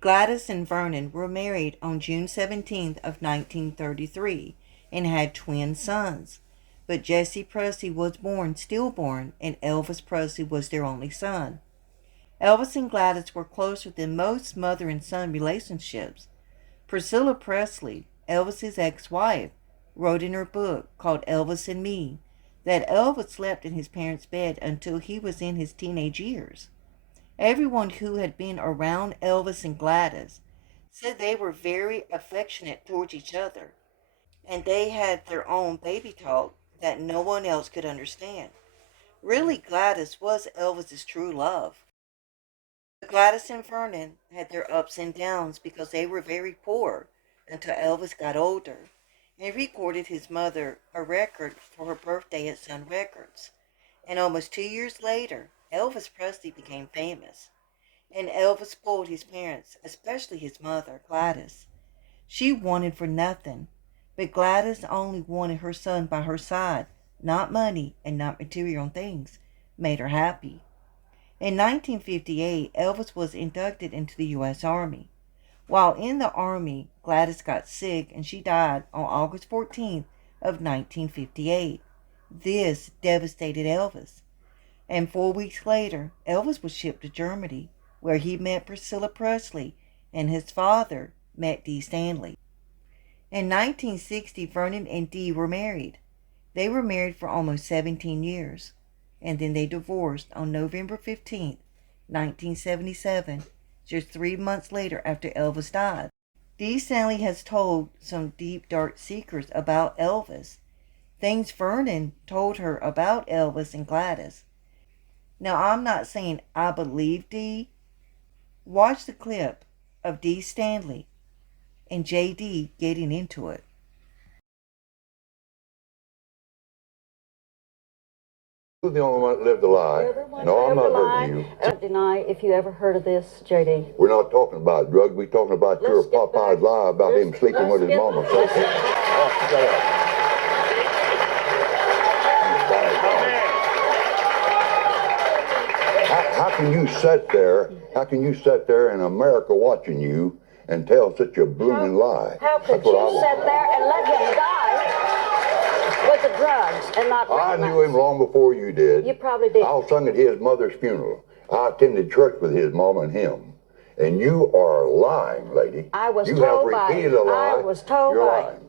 Gladys and Vernon were married on June 17th of 1933 and had twin sons. But Jesse Presley was born stillborn and Elvis Presley was their only son. Elvis and Gladys were closer than most mother and son relationships. Priscilla Presley, Elvis's ex-wife, wrote in her book called Elvis and Me that Elvis slept in his parents' bed until he was in his teenage years. Everyone who had been around Elvis and Gladys said they were very affectionate towards each other, and they had their own baby talk that no one else could understand. Really, Gladys was Elvis's true love. But Gladys and Vernon had their ups and downs because they were very poor until Elvis got older and recorded his mother a record for her birthday at Sun Records. And almost 2 years later, Elvis Presley became famous. And Elvis spoiled his parents, especially his mother, Gladys. She wanted for nothing, but Gladys only wanted her son by her side. Not money and not material things made her happy. In 1958, Elvis was inducted into the U.S. Army. While in the Army, Gladys got sick and she died on August 14th of 1958. This devastated Elvis. And 4 weeks later, Elvis was shipped to Germany, where he met Priscilla Presley, and his father met Dee Stanley. In 1960, Vernon and Dee were married. They were married for almost 17 years, and then they divorced on November 15th, 1977, just 3 months later after Elvis died. Dee Stanley has told some deep, dark secrets about Elvis, things Vernon told her about Elvis and Gladys. Now, I'm not saying I believe Dee. Watch the clip of Dee Stanley and JD getting into it. Who's the only one that lived a lie? No, I'm not hurting you. Don't deny if you ever heard of this, JD. We're not talking about drugs. We're talking about your Popeye's lie about him sleeping with his mama. How can you sit there? How can you sit there in America watching you and tell such a blooming lie? How could you sit there and let him die with the drugs and not recognize? I knew him long before you did. You probably did. I sung at his mother's funeral. I attended church with his mama and him. And you are lying, lady. I was you told have by repeated a lie. I was told You're by lying.